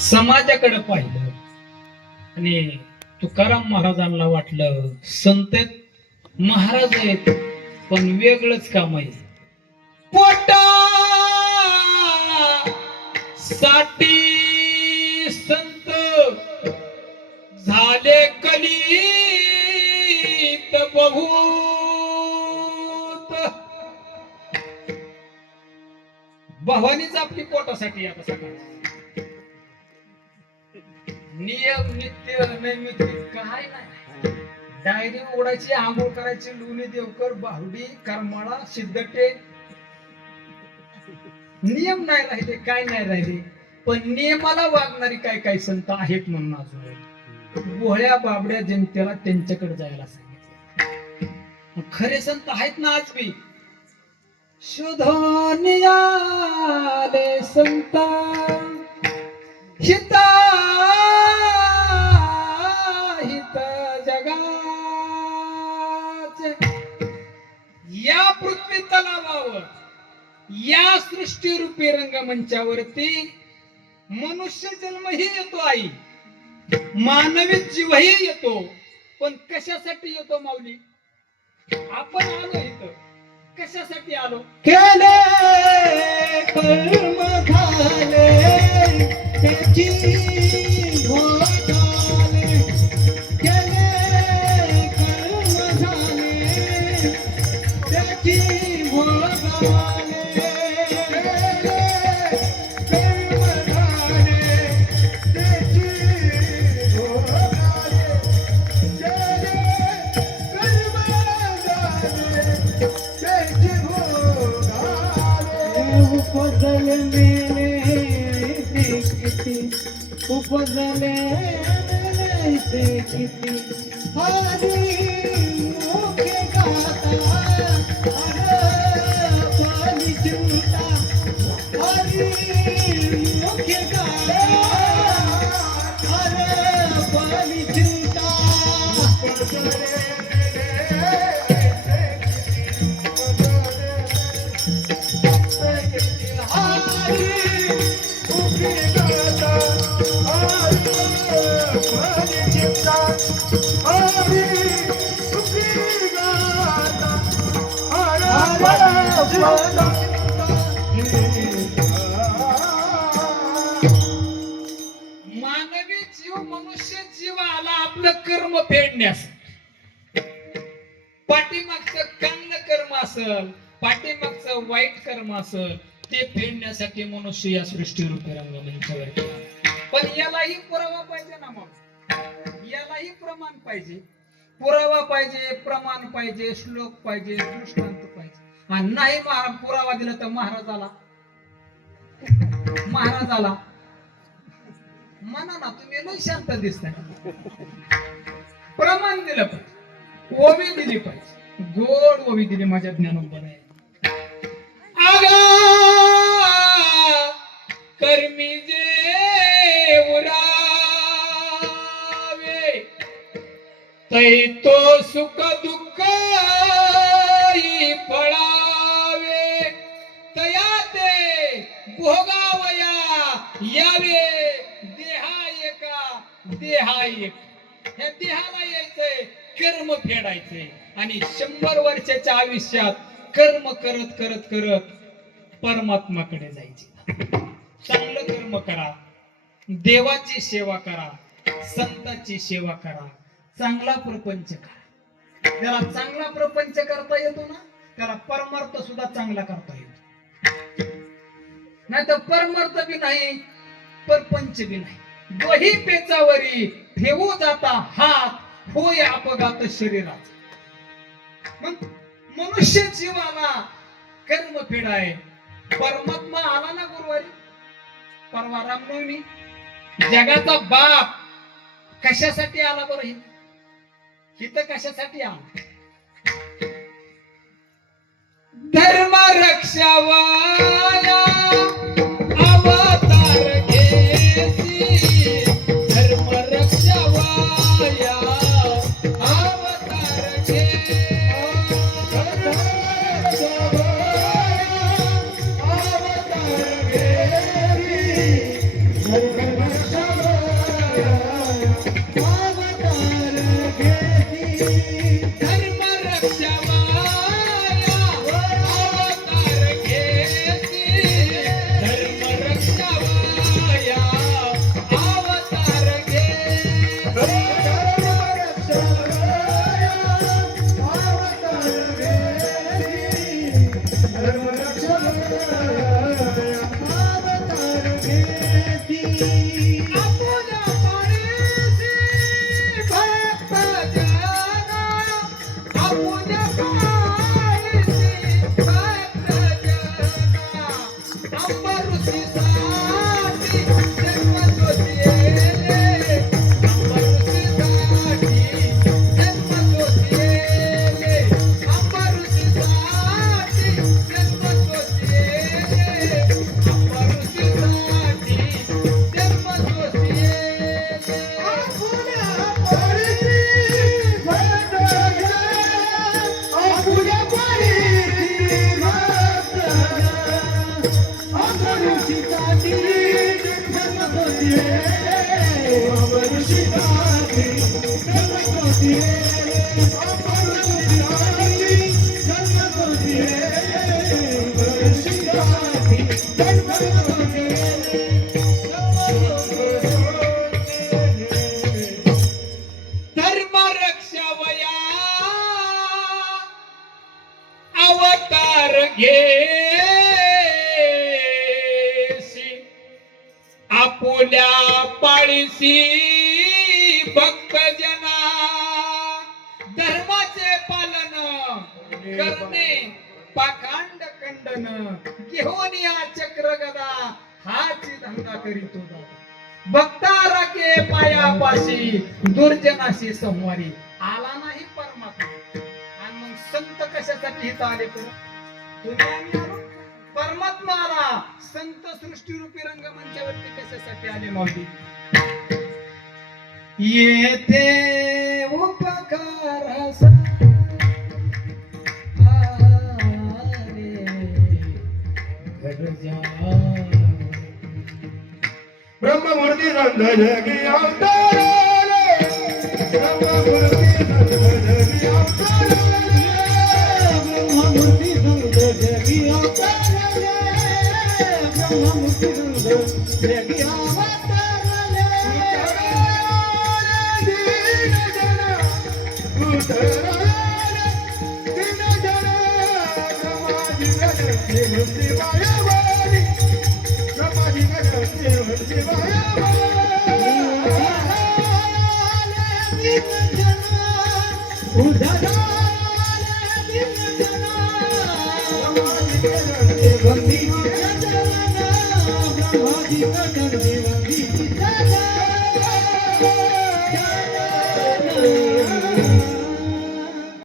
समाजाकडे पाहिलं आणि तुकाराम महाराजांना वाटलं संत महाराज आहेत पण वेगळंच काम आहे. पोटा साठी संत झाले कलीत बहुत. भवानीच आपली पोटासाठी आता सकाळ नियम नित्य नैमित्तिक काय नाही. डायरी उघडायची, आंघोळ करायची, लोणी देवकर, बाहुडी, करमाळा, सिद्धटे, नियम नाही राहिले, काय नाही राहिले. पण नियमाला वागणारी काय काय संत आहेत म्हणून अजून भोळ्या बाबड्या जनतेला त्यांच्याकडे जायला सांगितलं. खरे संत आहेत ना आज बी. शोधनियाले संत हिता हित जगाचे. या पृथ्वी तलावावर, या सृष्टीरूपी रंगमंचावरती मनुष्य जन्मही येतो आई, मानवी जीवही येतो. पण कशासाठी येतो माऊली? आपण आलो इथं कशासाठी आलो? केले कर्म झाले त्याची भोगाले. केले कर्म झाले त्याची भोगाले. कर्म झाले त्याची भोगाले. केले कर्म झाले उपजले मेले किती, उपजले मेले किती. हरी मुखे गाता पाली चिंता. हरी मुखे गाता पाली चिंता. मानवी जीव, मनुष्य जीव आला आपलं कर्म फेडण्यास. पाठीमागचं चांगलं कर्म असल, पाठीमागचं वाईट कर्म असल, ते फेडण्यासाठी मनुष्य या सृष्टीरूपी रंगमंचावर आला. पण यालाही पुरावा पाहिजे ना. मग यालाही प्रमाण पाहिजे, पुरावा पाहिजे, प्रमाण पाहिजे, श्लोक पाहिजे, दृष्टांत पाहिजे. आणि नाही पुरावा दिला तर महाराजाला म्हणा ना तुम्ही लय शांत दिसताय. प्रमाण दिलं पाहिजे, ओवी दिली पाहिजे, गोड ओवी दिली. माझ्या ज्ञानोबर आहे आगा कर्मी जे उरावे तै तो सुख दुःख फळावे. तया ते भोगावया यावे. देहा एका देहा एक. ह्या देहाला यायचंय, कर्म फेडायचंय आणि 100 वर्षाच्या आयुष्यात कर्म करत करत करत परमात्माकडे जायचे. चांगलं कर्म करा, देवाची सेवा करा, संतांची सेवा करा, चांगला प्रपंच करा. त्याला चांगला प्रपंच करता येतो ना, त्याला परमार्थ सुद्धा चांगला करता येतो. नाही तर परमार्थ बी नाही, परपंच बी नाही. दोही पेचावरी ठेवू जाता हात, होय अपघात शरीराचा. मग मनुष्य जीवाला कर्म फेडाय परमात्मा आला ना गुरुवारी, परवा रामनवमी. जगाचा बाप कशासाठी आला बरं? हित कशासाठी आला? धर्म रक्षावाया अवतार घेसी. धर्म रक्षावाया अवतार घेसी. अवतार घेसी. जन्म तोच येले अंबरुषीसाठी जन्म तोच येले अंबरुषीसाठी जन्म तोच येले अंबरुषीसाठी जन्म तोच येले आपुल्या पडती भटका आपुल्या पडती भटका अंबरुषीसाठी जन्म तोच येले अंबरुषीसाठी जन्म तोच येले अंबरुषीसाठी जन्म तोच येले अंबरुषीसाठी जन्म तोच येले धर्म रक्षावया अवतार घेसी आपुल्या पाळीसी भक्त जना धर्माचे पालन करणे पाखंड खंडन घेऊन या चक्र गदा हाच धंदा करीत होता भक्तारा के पायापाशी दुर्जनाशी संवारी आला नाही परमात्मा आणि मग संत कशासाठी इथं आले तर तुम्ही आम्ही आलो परमात्मा आला संत सृष्टी रूपी रंगमंचावरती कशासाठी आले माऊली येथे उपकारास आले गरजा ब्रह्ममूर्ती संतजगी अवताराले ब्रह्ममूर्ती संतजगी अवताराले ब्रह्ममूर्ती संतजगी अवताराले ब्रह्ममूर्ती संतजगी अवताराले दीन जना उतराले दीन जना ब्रह्माजी गणपती मूर्ती मायावाणी ब्रह्माजी गणपती मूर्ती उधरा